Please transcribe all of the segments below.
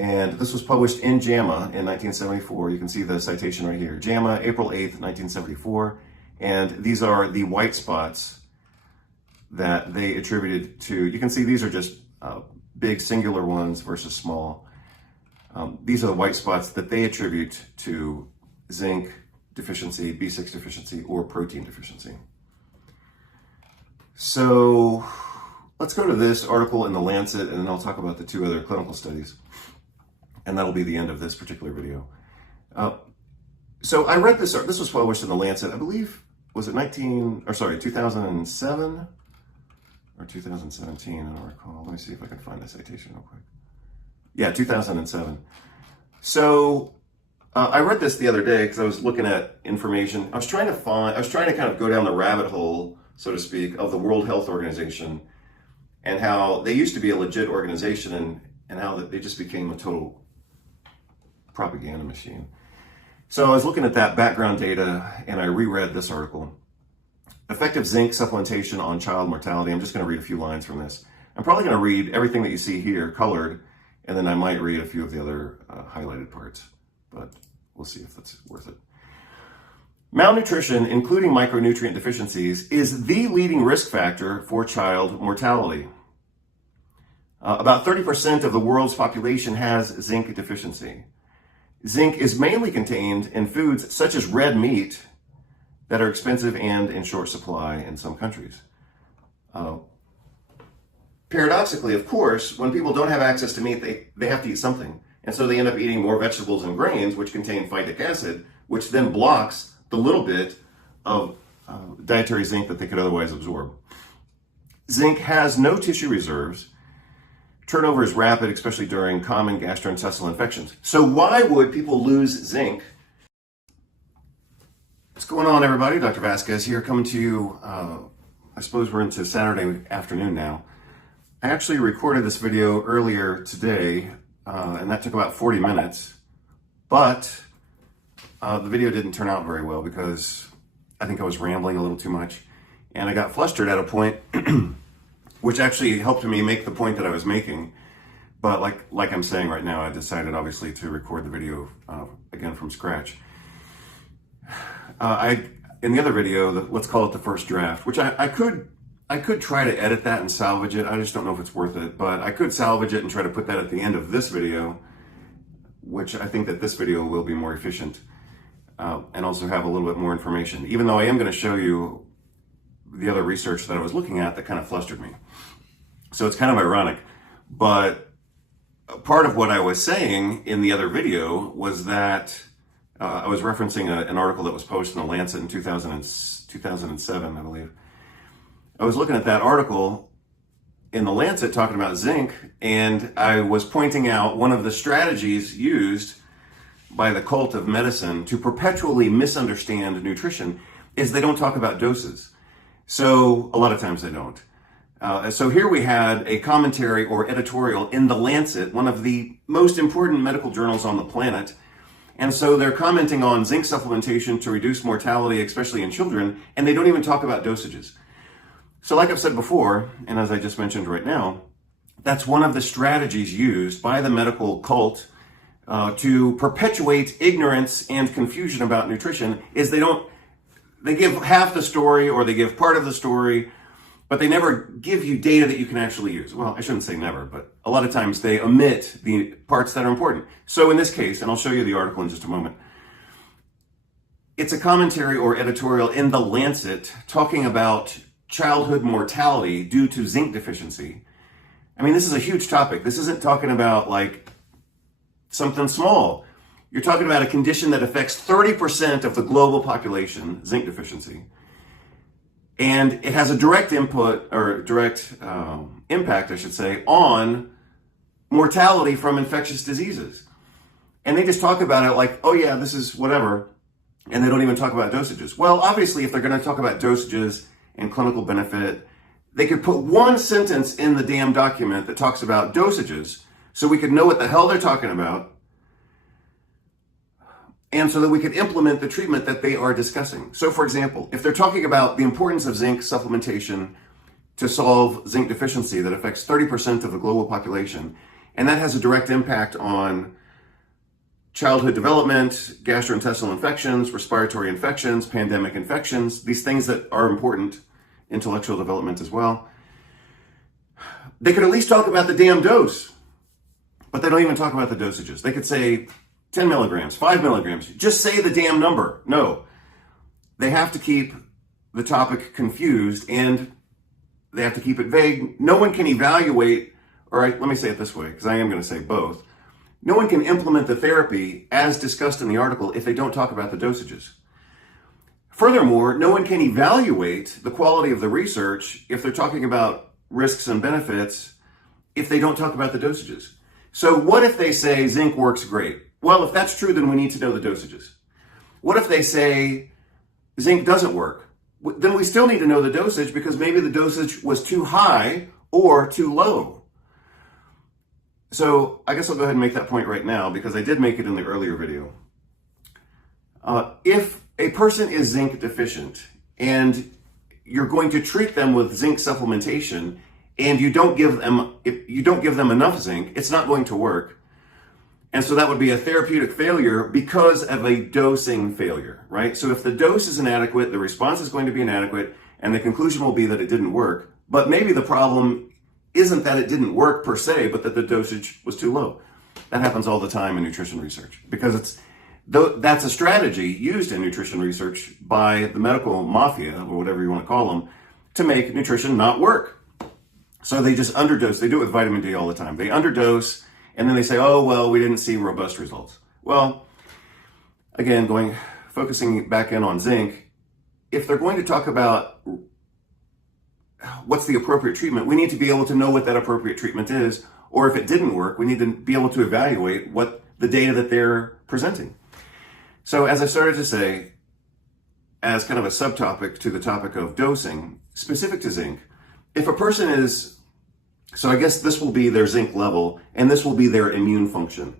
And this was published in JAMA in 1974. You can see the citation right here. JAMA, April 8th, 1974. And these are the white spots that they attributed to. You can see these are just big singular ones versus small. These are the white spots that they attribute to zinc deficiency, B6 deficiency, or protein deficiency. So let's go to this article in The Lancet, and then I'll talk about the two other clinical studies. And that'll be the end of this particular video. So I read this was published in The Lancet, I believe, was it 2007 or 2017? I don't recall. Let me see if I can find the citation real quick. Yeah, 2007. So I read this the other day because I was looking at information. I was trying to kind of go down the rabbit hole, so to speak, of the World Health Organization and how they used to be a legit organization and how they just became a total propaganda machine. So I was looking at that background data and I reread this article. Effective zinc supplementation on child mortality. I'm just going to read a few lines from this. I'm probably going to read everything that you see here colored, and then I might read a few of the other highlighted parts, but we'll see if that's worth it. Malnutrition, including micronutrient deficiencies, is the leading risk factor for child mortality. About 30% of the world's population has zinc deficiency. Zinc is mainly contained in foods such as red meat that are expensive and in short supply in some countries. Paradoxically, of course, when people don't have access to meat, they have to eat something. And so they end up eating more vegetables and grains, which contain phytic acid, which then blocks the little bit of dietary zinc that they could otherwise absorb. Zinc has no tissue reserves. Turnover is rapid, especially during common gastrointestinal infections. So why would people lose zinc? What's going on, everybody? Dr. Vasquez here, coming to you. I suppose we're into Saturday afternoon now. I actually recorded this video earlier today, and that took about 40 minutes. But the video didn't turn out very well because I think I was rambling a little too much. And I got flustered at a point, which actually helped me make the point that I was making. But like I'm saying right now, I decided obviously to record the video again from scratch. In the other video, let's call it the first draft, which I could try to edit that and salvage it. I just don't know if it's worth it, but I could salvage it and try to put that at the end of this video, which I think that this video will be more efficient and also have a little bit more information, even though I am going to show you the other research that I was looking at that kind of flustered me. So it's kind of ironic, but part of what I was saying in the other video was that I was referencing an article that was posted in The Lancet in 2007, I believe. I was looking at that article in The Lancet talking about zinc, and I was pointing out one of the strategies used by the cult of medicine to perpetually misunderstand nutrition is they don't talk about doses. So a lot of times they don't. So here we had a commentary or editorial in The Lancet, one of the most important medical journals on the planet. And so they're commenting on zinc supplementation to reduce mortality, especially in children, and they don't even talk about dosages. So like I've said before, and as I just mentioned right now, that's one of the strategies used by the medical cult to perpetuate ignorance and confusion about nutrition is they give half the story or they give part of the story, but they never give you data that you can actually use. Well, I shouldn't say never, but a lot of times they omit the parts that are important. So in this case, and I'll show you the article in just a moment, it's a commentary or editorial in The Lancet talking about childhood mortality due to zinc deficiency. I mean, this is a huge topic. This isn't talking about like something small. You're talking about a condition that affects 30% of the global population, zinc deficiency. And it has a direct impact, I should say, on mortality from infectious diseases. And they just talk about it like, oh yeah, this is whatever. And they don't even talk about dosages. Well, obviously, if they're going to talk about dosages and clinical benefit, they could put one sentence in the damn document that talks about dosages so we could know what the hell they're talking about, and so that we could implement the treatment that they are discussing. So for example, if they're talking about the importance of zinc supplementation to solve zinc deficiency that affects 30% of the global population, And that has a direct impact on childhood development, gastrointestinal infections, respiratory infections, pandemic infections, these things that are important, intellectual development as well. They could at least talk about the damn dose, but they don't even talk about the dosages. They could say 10 milligrams, 5 milligrams, just say the damn number. No, they have to keep the topic confused and they have to keep it vague. No one can evaluate, or let me say it this way, because I am going to say both. No one can implement the therapy as discussed in the article if they don't talk about the dosages. Furthermore, no one can evaluate the quality of the research if they're talking about risks and benefits if they don't talk about the dosages. So what if they say zinc works great? Well, if that's true, then we need to know the dosages. What if they say zinc doesn't work? Then we still need to know the dosage because maybe the dosage was too high or too low. So I guess I'll go ahead and make that point right now because I did make it in the earlier video. If a person is zinc deficient and you're going to treat them with zinc supplementation and if you don't give them enough zinc, it's not going to work. And so that would be a therapeutic failure because of a dosing failure, right? So if the dose is inadequate, the response is going to be inadequate, and the conclusion will be that it didn't work. But maybe the problem isn't that it didn't work per se, but that the dosage was too low. That happens all the time in nutrition research because that's a strategy used in nutrition research by the medical mafia, or whatever you want to call them, to make nutrition not work. So they just underdose. They do it with vitamin D all the time. They underdose, and then they say, oh, well, we didn't see robust results. Well, again, focusing back in on zinc, if they're going to talk about what's the appropriate treatment, we need to be able to know what that appropriate treatment is, or if it didn't work, we need to be able to evaluate what the data that they're presenting. So as I started to say, as kind of a subtopic to the topic of dosing, specific to zinc, if a person is, so I guess this will be their zinc level, and this will be their immune function.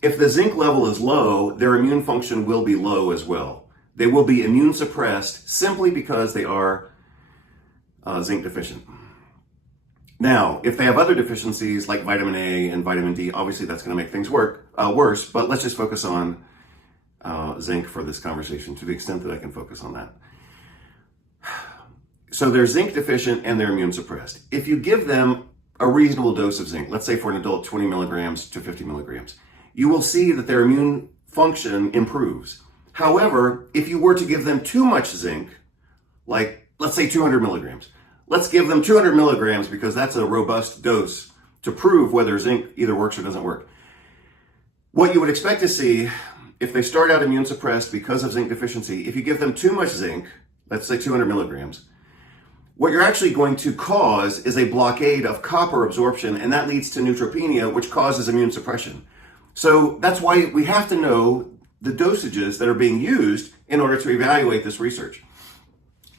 If the zinc level is low, their immune function will be low as well. They will be immune suppressed simply because they are zinc deficient. Now, if they have other deficiencies like vitamin A and vitamin D, obviously that's going to make things worse, but let's just focus on zinc for this conversation to the extent that I can focus on that. So they're zinc deficient and they're immune suppressed. If you give them a reasonable dose of zinc, let's say for an adult 20 milligrams to 50 milligrams, you will see that their immune function improves. However, if you were to give them too much zinc, like let's say 200 milligrams, let's give them 200 milligrams because that's a robust dose to prove whether zinc either works or doesn't work. What you would expect to see if they start out immune suppressed because of zinc deficiency, if you give them too much zinc, let's say 200 milligrams, what you're actually going to cause is a blockade of copper absorption, and that leads to neutropenia, which causes immune suppression. So that's why we have to know the dosages that are being used in order to evaluate this research.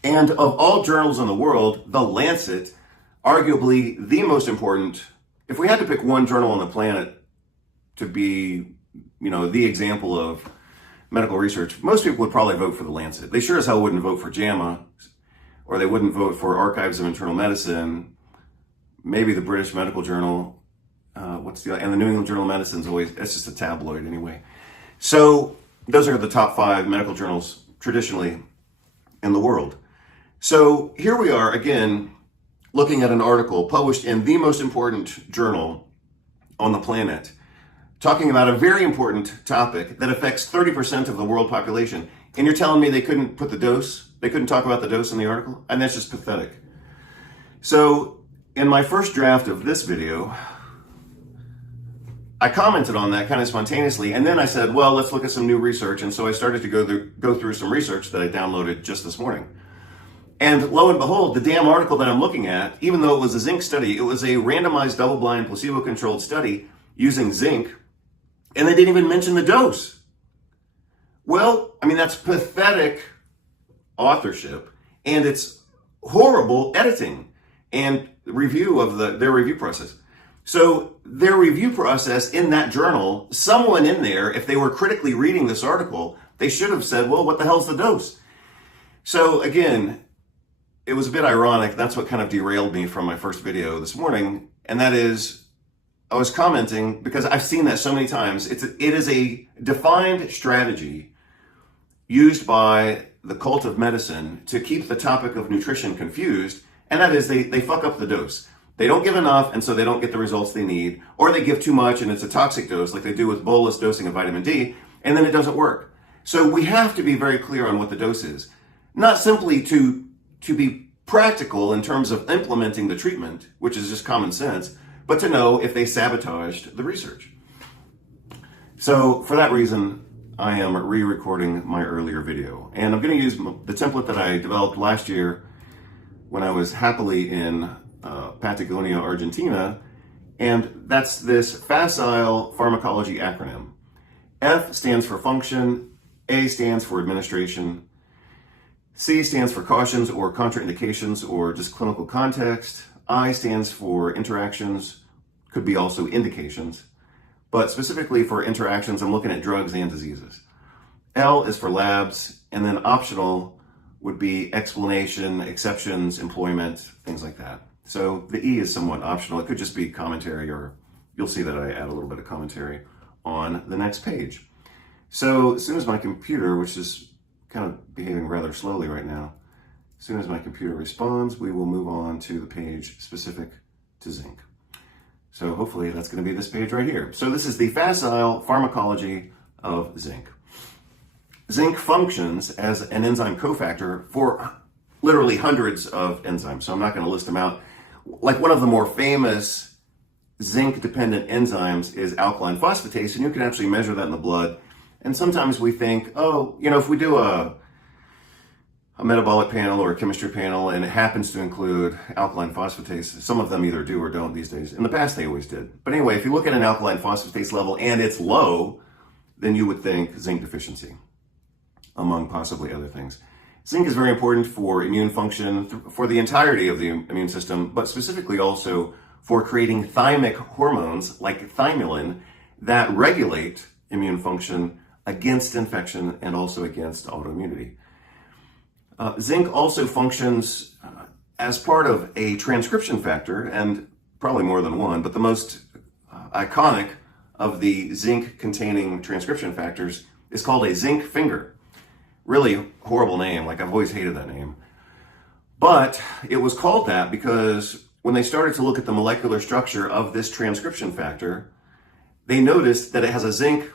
And of all journals in the world, The Lancet, arguably the most important, if we had to pick one journal on the planet to be, the example of medical research, most people would probably vote for The Lancet. They sure as hell wouldn't vote for JAMA, or they wouldn't vote for Archives of Internal Medicine, maybe the British Medical Journal, and the New England Journal of Medicine's it's just a tabloid anyway. So those are the top 5 medical journals traditionally in the world. So here we are again, looking at an article published in the most important journal on the planet, talking about a very important topic that affects 30% of the world population. And you're telling me they couldn't put the dose, they couldn't talk about the dose in the article? And that's just pathetic. So in my first draft of this video, I commented on that kind of spontaneously, and then I said, well, let's look at some new research. And so I started to go through some research that I downloaded just this morning. And lo and behold, the damn article that I'm looking at, even though it was a zinc study, it was a randomized double-blind placebo-controlled study using zinc, and they didn't even mention the dose. Well, that's pathetic authorship, and it's horrible editing and review of their review process. So their review process in that journal, someone in there, if they were critically reading this article, they should have said, well, what the hell's the dose? So again, it was a bit ironic. That's what kind of derailed me from my first video this morning. And that is, I was commenting because I've seen that so many times. It is a defined strategy used by the cult of medicine to keep the topic of nutrition confused, and that is they fuck up the dose. They don't give enough, and so they don't get the results they need, or they give too much and it's a toxic dose like they do with bolus dosing of vitamin D, and then it doesn't work. So we have to be very clear on what the dose is. Not simply to be practical in terms of implementing the treatment, which is just common sense, but to know if they sabotaged the research. So for that reason, I am re-recording my earlier video. And I'm going to use the template that I developed last year when I was happily in Patagonia, Argentina. And that's this facile pharmacology acronym. F stands for function, A stands for administration, C stands for cautions or contraindications or just clinical context, I stands for interactions, could be also indications, but specifically for interactions, I'm looking at drugs and diseases. L is for labs, and then optional would be explanation, exceptions, employment, things like that. So the E is somewhat optional. It could just be commentary, or you'll see that I add a little bit of commentary on the next page. So as soon as my computer, which is kind of behaving rather slowly right now, as soon as my computer responds, we will move on to the page specific to zinc. So hopefully that's going to be this page right here. So this is the facile pharmacology of zinc. Zinc functions as an enzyme cofactor for literally hundreds of enzymes. So I'm not going to list them out. Like one of the more famous zinc-dependent enzymes is alkaline phosphatase, and you can actually measure that in the blood. And sometimes we think, oh, you know, if we do a metabolic panel or a chemistry panel and it happens to include alkaline phosphatase, some of them either do or don't these days. In the past, they always did. But anyway, if you look at an alkaline phosphatase level and it's low, then you would think zinc deficiency, among possibly other things. Zinc is very important for immune function, for the entirety of the immune system, but specifically also for creating thymic hormones like thymulin that regulate immune function against infection and also against autoimmunity. Zinc also functions as part of a transcription factor, and probably more than one, but the most iconic of the zinc-containing transcription factors is called a zinc finger. Really horrible name, like I've always hated that name. But it was called that because when they started to look at the molecular structure of this transcription factor, they noticed that it has a zinc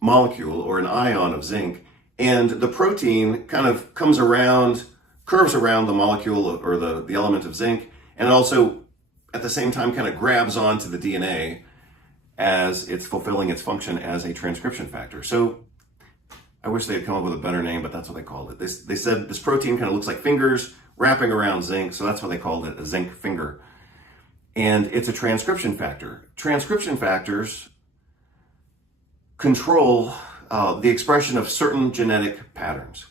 molecule or an ion of zinc, and the protein kind of comes around, curves around the molecule or the element of zinc, and it also at the same time kind of grabs onto the DNA as it's fulfilling its function as a transcription factor. So I wish they had come up with a better name, but that's what they called it. They said this protein kind of looks like fingers wrapping around zinc, so that's why they called it a zinc finger. And it's a transcription factor. Transcription factors control the expression of certain genetic patterns.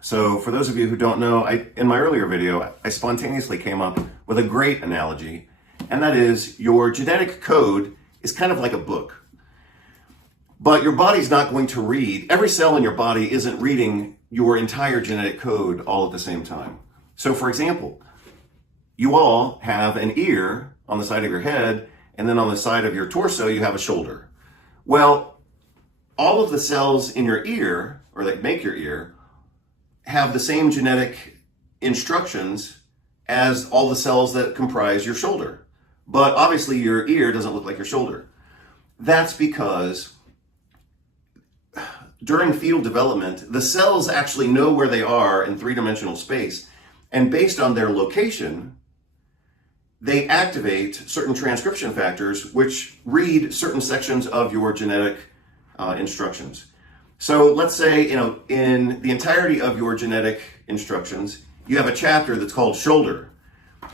So for those of you who don't know, in my earlier video, I spontaneously came up with a great analogy, and that is your genetic code is kind of like a book. But your body's not going to read, every cell in your body isn't reading your entire genetic code all at the same time. So for example, you all have an ear on the side of your head, and then on the side of your torso, you have a shoulder. Well, all of the cells in your ear, or that make your ear, have the same genetic instructions as all the cells that comprise your shoulder. But obviously your ear doesn't look like your shoulder. That's because during field development, the cells actually know where they are in three-dimensional space, and based on their location, they activate certain transcription factors which read certain sections of your genetic instructions. So let's say, in the entirety of your genetic instructions, you have a chapter that's called shoulder.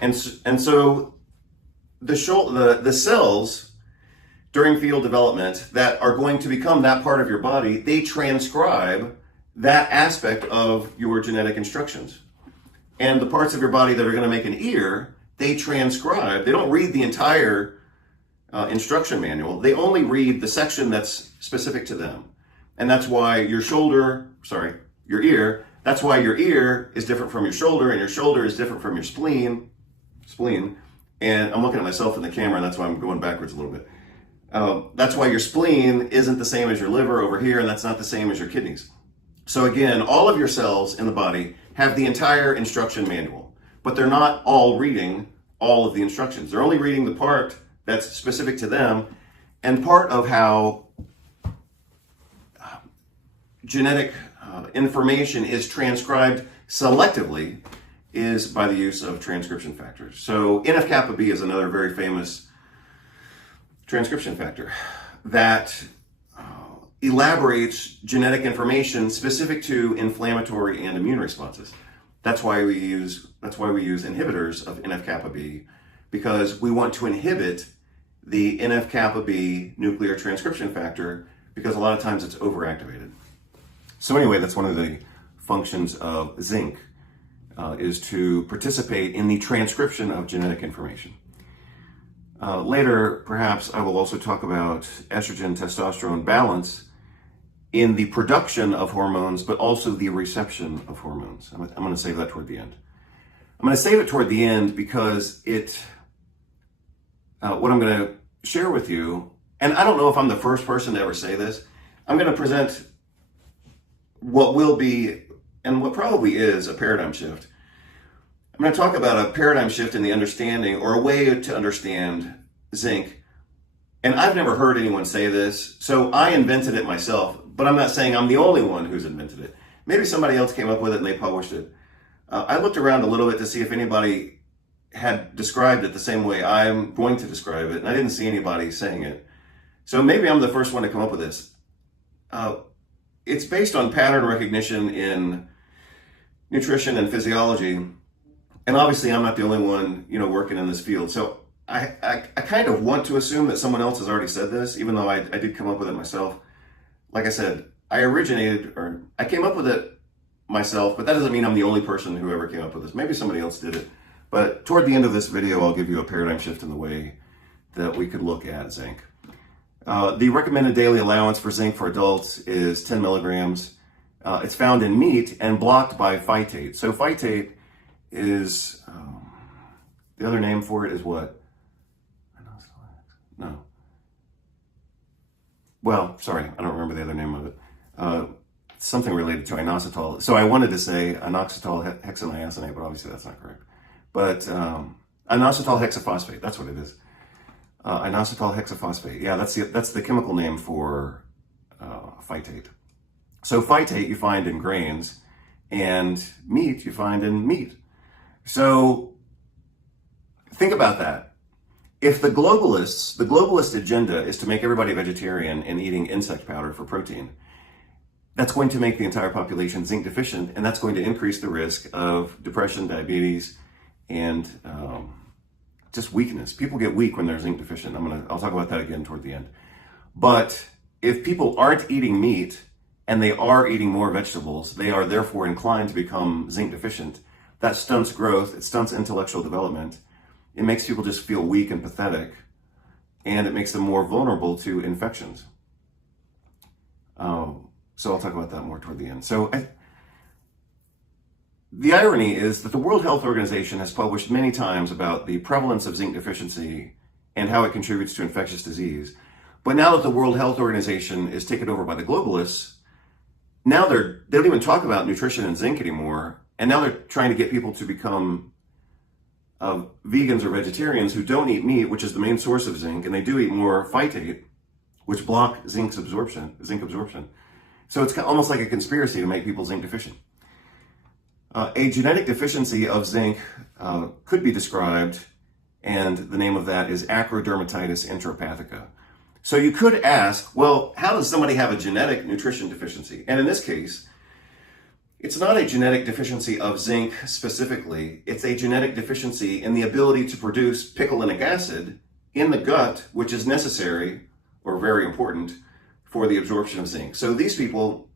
And so the cells during field development that are going to become that part of your body, they transcribe that aspect of your genetic instructions. And the parts of your body that are going to make an ear, they transcribe, they don't read the entire instruction manual. They only read the section that's specific to them. And that's why your ear, that's why your ear is different from your shoulder, and your shoulder is different from your spleen, And I'm looking at myself in the camera, and that's why I'm going backwards a little bit. That's why your spleen isn't the same as your liver over here, and that's not the same as your kidneys. So again, all of your cells in the body have the entire instruction manual, but they're not all reading all of the instructions. They're only reading the part that's specific to them, and part of how genetic information is transcribed selectively is by the use of transcription factors. So NF-kappa B is another very famous transcription factor that elaborates genetic information specific to inflammatory and immune responses. That's why we use inhibitors of NF-kappa B, because we want to inhibit the NF-kappa B nuclear transcription factor, because a lot of times it's overactivated. So anyway, that's one of the functions of zinc, is to participate in the transcription of genetic information. Later, perhaps I will also talk about estrogen-testosterone balance in the production of hormones, but also the reception of hormones. I'm going to save that toward the end. I'm going to save it toward the end because what I'm going to share with you, and I don't know if I'm the first person to ever say this, I'm going to present what will be, and what probably is, a paradigm shift. I'm going to talk about a paradigm shift in the understanding, or a way to understand zinc. And I've never heard anyone say this, so I invented it myself, but I'm not saying I'm the only one who's invented it. Maybe somebody else came up with it and they published it. I looked around a little bit to see if anybody had described it the same way I'm going to describe it, and I didn't see anybody saying it. So maybe I'm the first one to come up with this. It's based on pattern recognition in nutrition and physiology, and obviously I'm not the only one, working in this field. So I kind of want to assume that someone else has already said this, even though I did come up with it myself. Like I said, I came up with it myself, but that doesn't mean I'm the only person who ever came up with this. Maybe somebody else did it. But toward the end of this video, I'll give you a paradigm shift in the way that we could look at zinc. The recommended daily allowance for zinc for adults is 10 milligrams. It's found in meat and blocked by phytate. So phytate is, the other name for it is what? No. Well, sorry, I don't remember the other name of it. Something related to inositol. So I wanted to say inoxitol hexaniacinate, but obviously that's not correct. But inositol hexaphosphate, that's what it is. Inositol hexaphosphate. Yeah, that's the chemical name for phytate. So phytate you find in grains, and meat you find in meat. So think about that. If the globalist agenda is to make everybody vegetarian and eating insect powder for protein, that's going to make the entire population zinc deficient, and that's going to increase the risk of depression, diabetes, and just weakness. People get weak when they're zinc deficient. I'll talk about that again toward the end. But if people aren't eating meat and they are eating more vegetables, they are therefore inclined to become zinc deficient. That stunts growth, it stunts intellectual development. It makes people just feel weak and pathetic, and it makes them more vulnerable to infections. So I'll talk about that more toward the end. So the irony is that the World Health Organization has published many times about the prevalence of zinc deficiency and how it contributes to infectious disease. But now that the World Health Organization is taken over by the globalists, now they don't even talk about nutrition and zinc anymore. And now they're trying to get people to become vegans or vegetarians who don't eat meat, which is the main source of zinc, and they do eat more phytate, which block zinc absorption. So it's almost like a conspiracy to make people zinc deficient. A genetic deficiency of zinc could be described, and the name of that is acrodermatitis enteropathica. So you could ask, well, how does somebody have a genetic nutrition deficiency? And in this case, it's not a genetic deficiency of zinc specifically. It's a genetic deficiency in the ability to produce picolinic acid in the gut, which is necessary or very important for the absorption of zinc. So these people,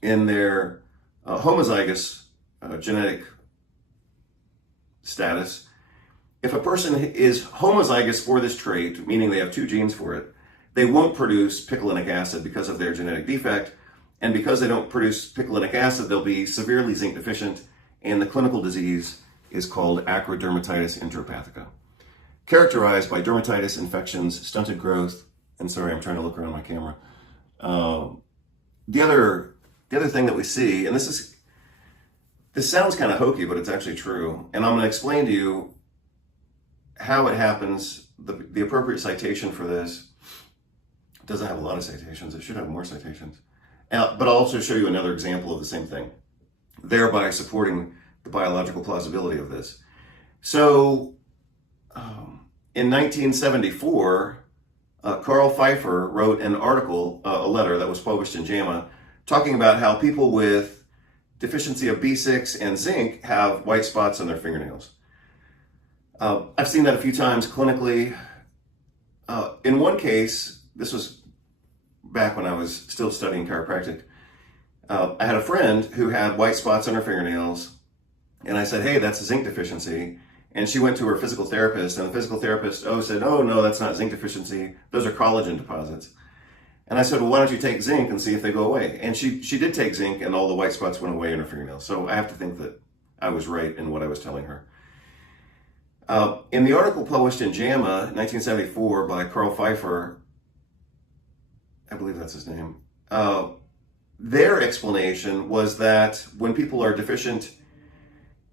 in their homozygous genetic status, if a person is homozygous for this trait, meaning they have two genes for it, they won't produce picolinic acid because of their genetic defect. And because they don't produce picolinic acid, they'll be severely zinc deficient, and the clinical disease is called acrodermatitis enteropathica. characterized by dermatitis, infections, stunted growth, and sorry, I'm trying to look around my camera. The other thing that we see, and this sounds kind of hokey, but it's actually true, and I'm going to explain to you how it happens. The appropriate citation for this doesn't have a lot of citations. It should have more citations. But I'll also show you another example of the same thing, thereby supporting the biological plausibility of this. So, in 1974, Carl Pfeiffer wrote an article, a letter that was published in JAMA, talking about how people with deficiency of B6 and zinc have white spots on their fingernails. I've seen that a few times clinically. In one case, this was back when I was still studying chiropractic, I had a friend who had white spots on her fingernails, and I said, hey, that's a zinc deficiency. And she went to her physical therapist, and the physical therapist said, oh, no, that's not zinc deficiency. Those are collagen deposits. And I said, well, why don't you take zinc and see if they go away? And she did take zinc, and all the white spots went away in her fingernails. So I have to think that I was right in what I was telling her. In the article published in JAMA, 1974, by Carl Pfeiffer, I believe that's his name, their explanation was that when people are deficient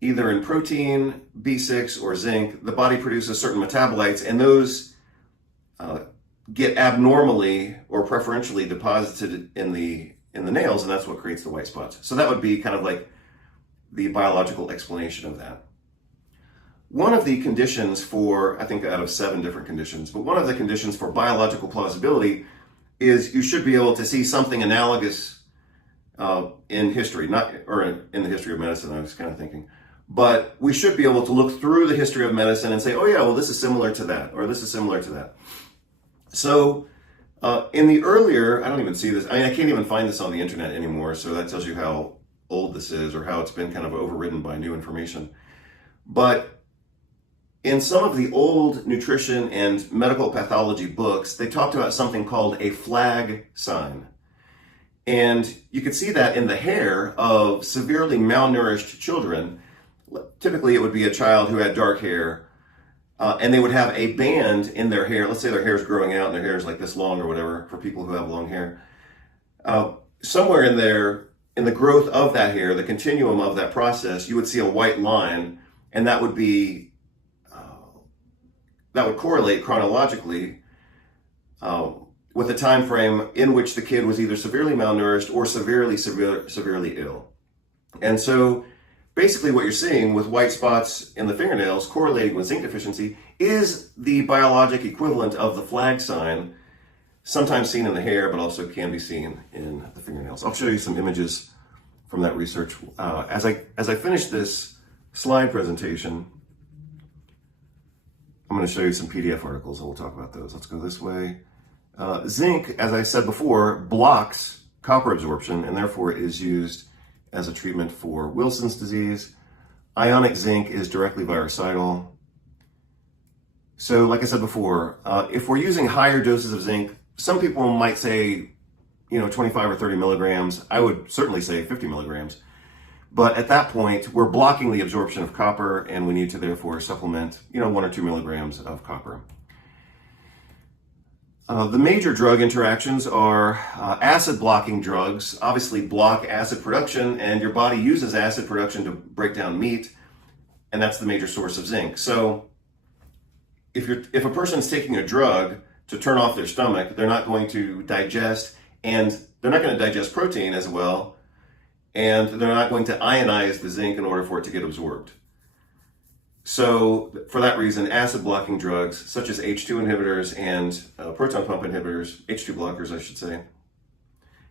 either in protein, B6, or zinc, the body produces certain metabolites, and those get abnormally or preferentially deposited in the nails, and that's what creates the white spots. So that would be kind of like the biological explanation of that. One of the conditions for, I think out of 7 different conditions, but one of the conditions for biological plausibility is you should be able to see something analogous in history, or in the history of medicine, I was kind of thinking. But we should be able to look through the history of medicine and say, oh yeah, well, this is similar to that, or this is similar to that. So in the earlier, I don't even see this, I can't even find this on the internet anymore, so that tells you how old this is or how it's been kind of overridden by new information. But in some of the old nutrition and medical pathology books, they talked about something called a flag sign. And you could see that in the hair of severely malnourished children. Typically, it would be a child who had dark hair, and they would have a band in their hair. Let's say their hair is growing out and their hair is like this long or whatever for people who have long hair. Somewhere in there, in the growth of that hair, the continuum of that process, you would see a white line, and that would be that would correlate chronologically with the time frame in which the kid was either severely malnourished or severely ill. And so basically what you're seeing with white spots in the fingernails correlating with zinc deficiency is the biologic equivalent of the flag sign, sometimes seen in the hair, but also can be seen in the fingernails. I'll show you some images from that research. As I finish this slide presentation, I'm going to show you some PDF articles and we'll talk about those. Let's go this way. Zinc, as I said before, blocks copper absorption and therefore is used as a treatment for Wilson's disease. Ionic zinc is directly virucidal. So like I said before, if we're using higher doses of zinc, some people might say, 25 or 30 milligrams. I would certainly say 50 milligrams. But at that point, we're blocking the absorption of copper and we need to therefore supplement, 1 or 2 milligrams of copper. The major drug interactions are acid blocking drugs, obviously block acid production, and your body uses acid production to break down meat, and that's the major source of zinc. So if a person's taking a drug to turn off their stomach, they're not going to digest, and they're not going to digest protein as well, and they're not going to ionize the zinc in order for it to get absorbed. So for that reason, acid blocking drugs such as H2 inhibitors and proton pump inhibitors, H2 blockers I should say,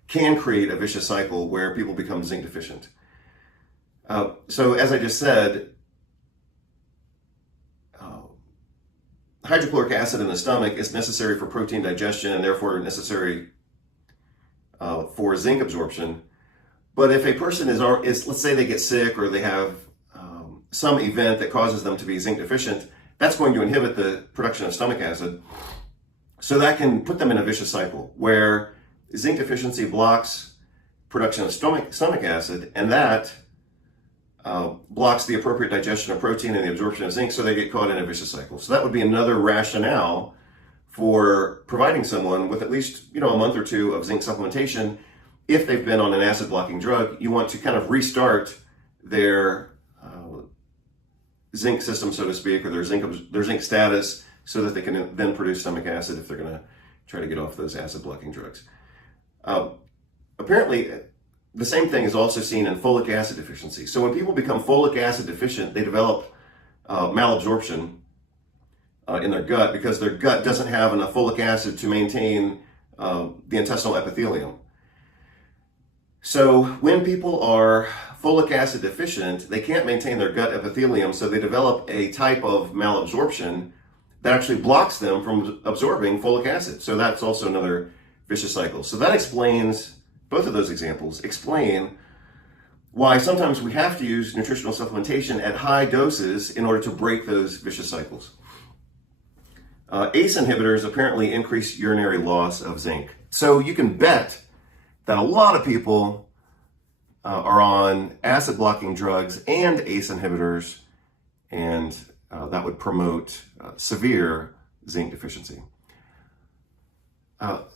can create a vicious cycle where people become zinc deficient. So as I just said, hydrochloric acid in the stomach is necessary for protein digestion and therefore necessary for zinc absorption. But if a person is, let's say they get sick or they have some event that causes them to be zinc deficient, that's going to inhibit the production of stomach acid. So that can put them in a vicious cycle where zinc deficiency blocks production of stomach acid, and that blocks the appropriate digestion of protein and the absorption of zinc, so they get caught in a vicious cycle. So that would be another rationale for providing someone with at least, a month or two of zinc supplementation. If they've been on an acid blocking drug, you want to kind of restart their zinc system, so to speak, or their zinc status, so that they can then produce stomach acid if they're going to try to get off those acid blocking drugs. Apparently, the same thing is also seen in folic acid deficiency. So when people become folic acid deficient, they develop malabsorption in their gut, because their gut doesn't have enough folic acid to maintain the intestinal epithelium. So when people are folic acid deficient, they can't maintain their gut epithelium, so they develop a type of malabsorption that actually blocks them from absorbing folic acid. So that's also another vicious cycle. So that explains, both of those examples explain why sometimes we have to use nutritional supplementation at high doses in order to break those vicious cycles. ACE inhibitors apparently increase urinary loss of zinc. So you can bet that a lot of people are on acid blocking drugs and ACE inhibitors, and that would promote severe zinc deficiency.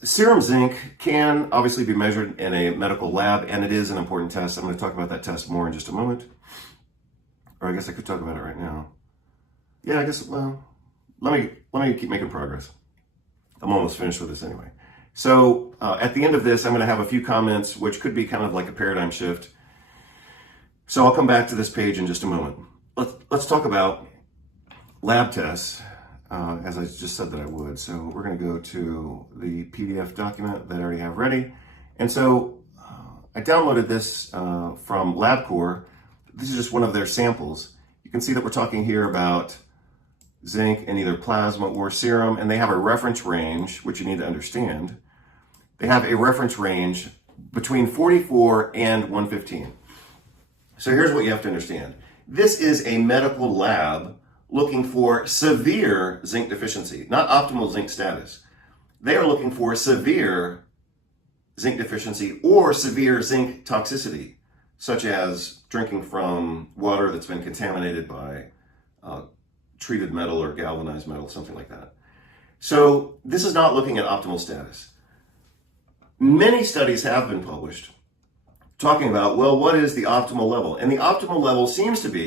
Serum zinc can obviously be measured in a medical lab, and it is an important test. I'm going to talk about that test more in just a moment. Or I guess I could talk about it right now. Yeah, I guess, well, let me keep making progress. I'm almost finished with this anyway. So at the end of this, I'm going to have a few comments, which could be kind of like a paradigm shift. So I'll come back to this page in just a moment. Let's talk about lab tests, as I just said that I would. So we're going to go to the PDF document that I already have ready. And so I downloaded this from LabCorp. This is just one of their samples. You can see that we're talking here about zinc in either plasma or serum, and they have a reference range, which you need to understand. They have a reference range between 44 and 115. So here's what you have to understand. This is a medical lab looking for severe zinc deficiency, not optimal zinc status. They are looking for severe zinc deficiency or severe zinc toxicity, such as drinking from water that's been contaminated by treated metal or galvanized metal, something like that. So this is not looking at optimal status. Many studies have been published talking about, well, what is the optimal level? And the optimal level seems to be